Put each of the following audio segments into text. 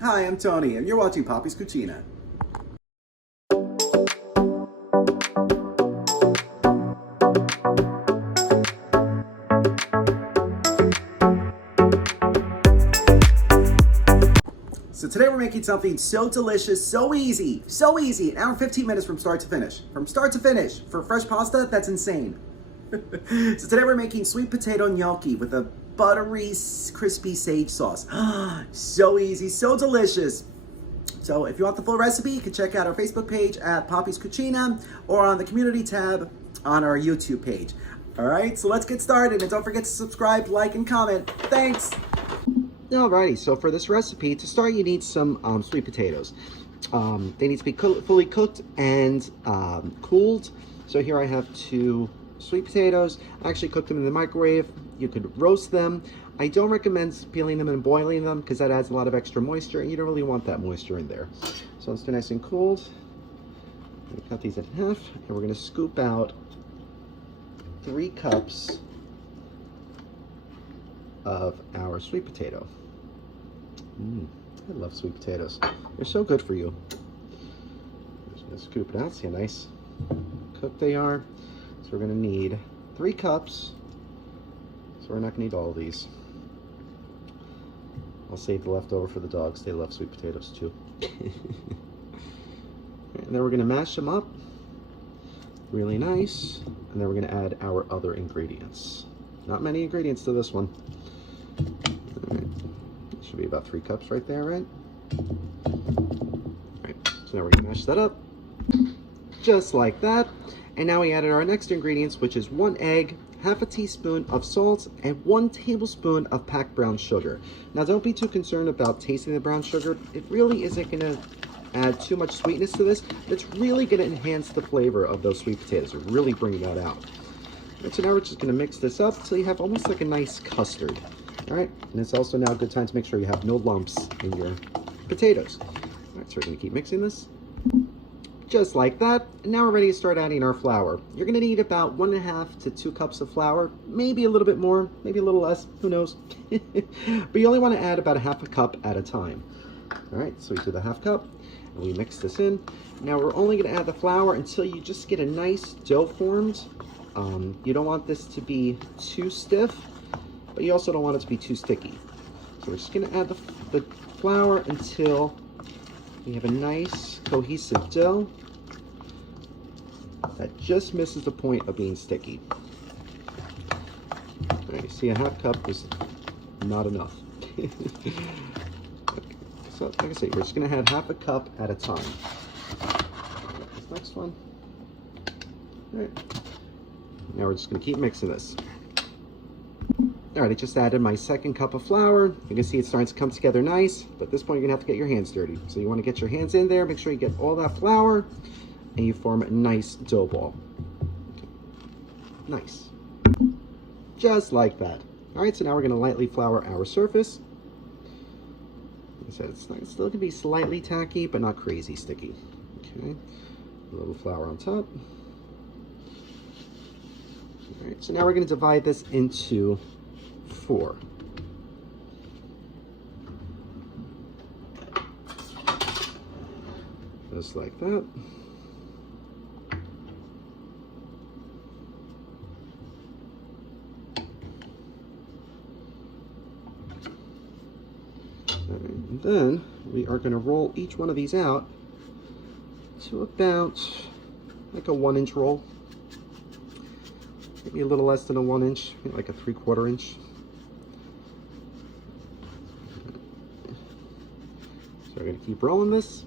Hi, I'm Tony, and you're watching Poppy's Cucina. So today we're making something so delicious, so easy, an hour and 15 minutes from start to finish. From start to finish, for fresh pasta, that's insane. So today we're making sweet potato gnocchi with a buttery, crispy sage sauce. So easy, so delicious. So if you want the full recipe, you can check out our Facebook page at Poppy's Cucina or on the community tab on our YouTube page. All right, so let's get started, and don't forget to subscribe, like, and comment. Thanks. Alrighty, so for this recipe, to start you need some sweet potatoes. They need to be fully cooked and cooled. So here I have 2 sweet potatoes. I actually cooked them in the microwave. You could roast them. I don't recommend peeling them and boiling them because that adds a lot of extra moisture, and you don't really want that moisture in there. So once they're nice and cooled, I'm gonna cut these in half, and we're gonna scoop out 3 cups of our sweet potato. I love sweet potatoes. They're so good for you. I'm just gonna scoop it out. See how nice cooked they are. So we're gonna need 3 cups. So we're not gonna need all of these. I'll save the leftover for the dogs. They love sweet potatoes too. And then we're gonna mash them up really nice. And then we're gonna add our other ingredients. Not many ingredients to this one. All right. Should be about 3 cups right there, right? All right, so now we're gonna mash that up, just like that. And now we added our next ingredients, which is 1 egg, half a teaspoon of salt, and 1 tablespoon of packed brown sugar. Now don't be too concerned about tasting the brown sugar. It really isn't gonna add too much sweetness to this. It's really gonna enhance the flavor of those sweet potatoes, or really bring that out. And so now we're just gonna mix this up until you have almost like a nice custard. All right, and it's also now a good time to make sure you have no lumps in your potatoes. All right, so we're gonna keep mixing this, just like that. And now we're ready to start adding our flour. You're gonna need about 1.5 to 2 cups of flour, maybe a little bit more, maybe a little less, who knows? But you only wanna add about 1/2 cup at a time. All right, so we do the 1/2 cup, and we mix this in. Now we're only gonna add the flour until you just get a nice dough formed. You don't want this to be too stiff, but you also don't want it to be too sticky. So we're just gonna add the flour until we have a nice cohesive dough that just misses the point of being sticky. All right, you see, a 1/2 cup is not enough. Okay. So like I say, we're just gonna add 1/2 cup at a time. This next one. All right. Now we're just gonna keep mixing this. All right, I just added my 2nd cup of flour. You can see it's starting to come together nice, but at this point you're gonna have to get your hands dirty. So you wanna get your hands in there, make sure you get all that flour, and you form a nice dough ball. Okay. Nice. Just like that. All right, so now we're gonna lightly flour our surface. Like I said, it's still gonna be slightly tacky, but not crazy sticky. Okay, a little flour on top. All right, so now we're gonna divide this into 4. Just like that. And then we are going to roll each one of these out to about like a 1-inch roll. Maybe a little less than a 1 inch, maybe like a 3/4 inch. So we're gonna keep rolling this,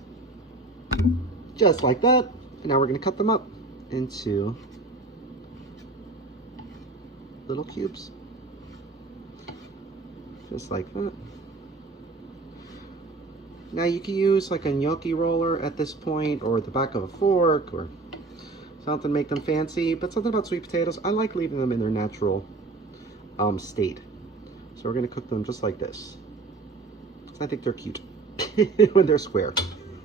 just like that. And now we're gonna cut them up into little cubes, just like that. Now you can use like a gnocchi roller at this point, or the back of a fork, or something to make them fancy, but something about sweet potatoes, I like leaving them in their natural state. So we're gonna cook them just like this. I think they're cute when they're square.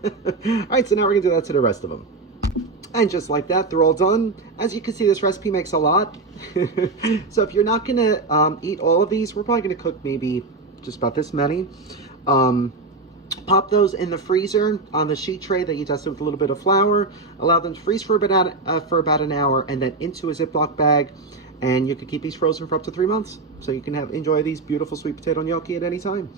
All right, so now we're gonna do that to the rest of them. And just like that, they're all done. As you can see, this recipe makes a lot. So if you're not gonna eat all of these, we're probably gonna cook maybe just about this many. Pop those in the freezer on the sheet tray that you dusted with a little bit of flour. Allow them to freeze for about an hour, and then into a Ziploc bag. And you can keep these frozen for up to 3 months. So you can enjoy these beautiful sweet potato gnocchi at any time.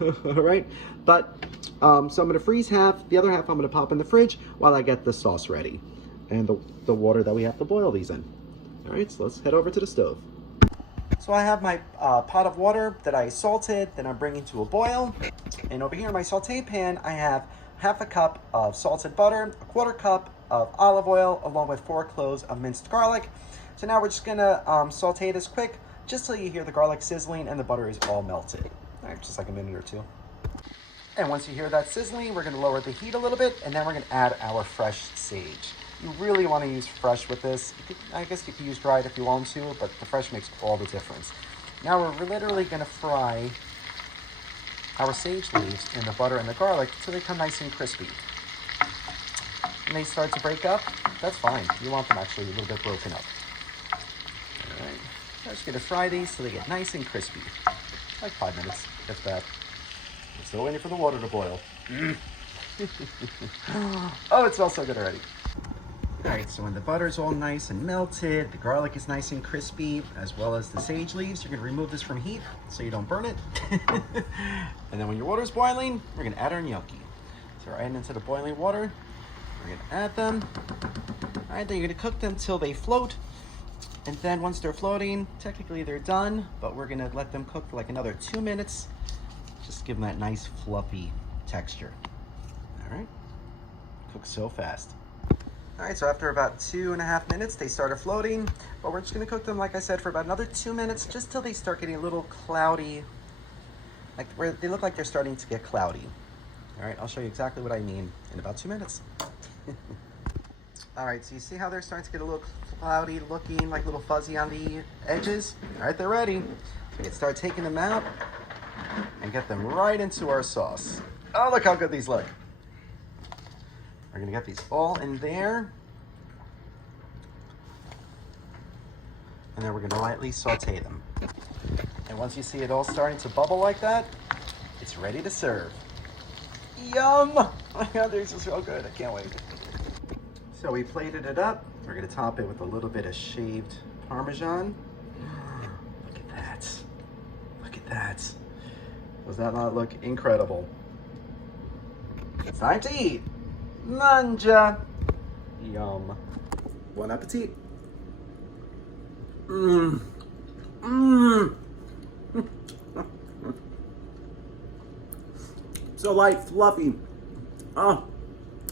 All right. But, so I'm going to freeze half. The other half I'm going to pop in the fridge while I get the sauce ready. And the water that we have to boil these in. All right, so let's head over to the stove. So I have my pot of water that I salted, then I'm bringing to a boil. And over here in my saute pan, I have half a cup of salted butter, a quarter cup of olive oil, along with 4 cloves of minced garlic. So now we're just gonna saute this quick, just till you hear the garlic sizzling and the butter is all melted. All right, just like a minute or two. And once you hear that sizzling, we're gonna lower the heat a little bit, and then we're gonna add our fresh sage. You really want to use fresh with this. I guess you could use dried if you want to, but the fresh makes all the difference. Now we're literally going to fry our sage leaves in the butter and the garlic until they become nice and crispy. When they start to break up, that's fine. You want them actually a little bit broken up. All right. I'm just going to fry these so they get nice and crispy. Like 5 minutes, if that. We're still waiting for the water to boil. Oh, it smells so good already. All right, so when the butter's all nice and melted, the garlic is nice and crispy, as well as the sage leaves, you're gonna remove this from heat so you don't burn it. And then when your water's boiling, we're gonna add our gnocchi. So we're adding into the boiling water. We're gonna add them. All right, then you're gonna cook them till they float. And then once they're floating, technically they're done, but we're gonna let them cook for like another 2 minutes. Just give them that nice fluffy texture. All right, cook so fast. All right, so after about 2.5 minutes, they started floating, but we're just gonna cook them, like I said, for about another 2 minutes, just till they start getting a little cloudy, like where they look like they're starting to get cloudy. All right, I'll show you exactly what I mean in about 2 minutes. All right, so you see how they're starting to get a little cloudy looking, like a little fuzzy on the edges? All right, they're ready. So we can start taking them out and get them right into our sauce. Oh, look how good these look. We're gonna get these all in there. And then we're gonna lightly saute them. And once you see it all starting to bubble like that, it's ready to serve. Yum! Oh my God, they're just so good, I can't wait. So we plated it up. We're gonna top it with a little bit of shaved Parmesan. Look at that. Look at that. Does that not look incredible? It's time to eat. Manja. Yum. Bon appetit. Mmm. Mmm. So light, fluffy. Oh,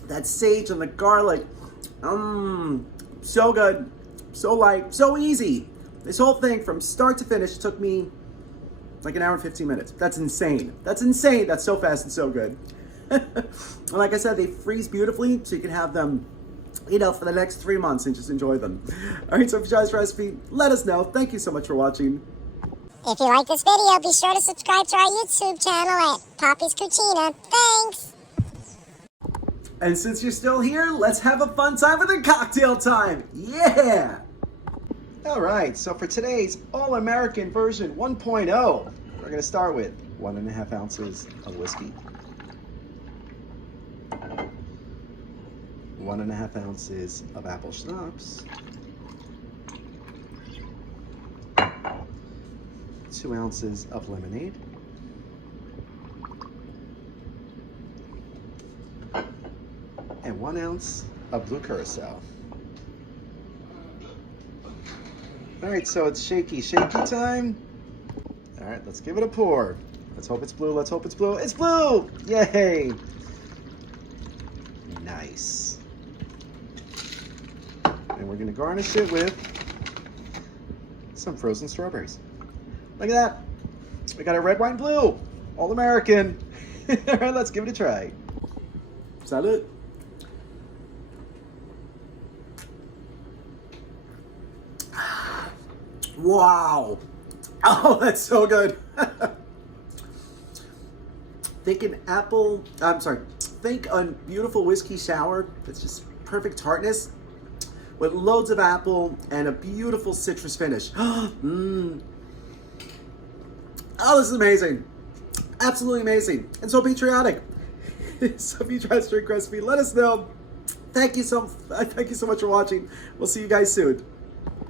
that sage and the garlic. So good. So light, so easy. This whole thing from start to finish took me like an hour and 15 minutes. That's insane. That's insane. That's so fast and so good. Like I said, they freeze beautifully, so you can have them, for the next 3 months and just enjoy them. All right, so if you try this recipe, let us know. Thank you so much for watching. If you like this video, be sure to subscribe to our YouTube channel at Poppy's Cucina. Thanks! And since you're still here, let's have a fun time with a cocktail time. Yeah! All right, so for today's all-American version 1.0, we're gonna start with 1.5 ounces of whiskey. 1.5 ounces of apple schnapps, 2 ounces of lemonade, and 1 ounce of blue curacao. All right, so it's shaky time. All right, let's give it a pour. Let's hope it's blue, let's hope it's blue. It's blue! Yay! Nice. And we're gonna garnish it with some frozen strawberries. Look at that. We got a red, white, and blue. All American. All right, let's give it a try. Salud. Wow. Oh, that's so good. Think a beautiful whiskey sour that's just perfect tartness with loads of apple and a beautiful citrus finish. Oh, this is amazing. Absolutely amazing. And so patriotic. So if you try this drink recipe, let us know. Thank you so much for watching. We'll see you guys soon.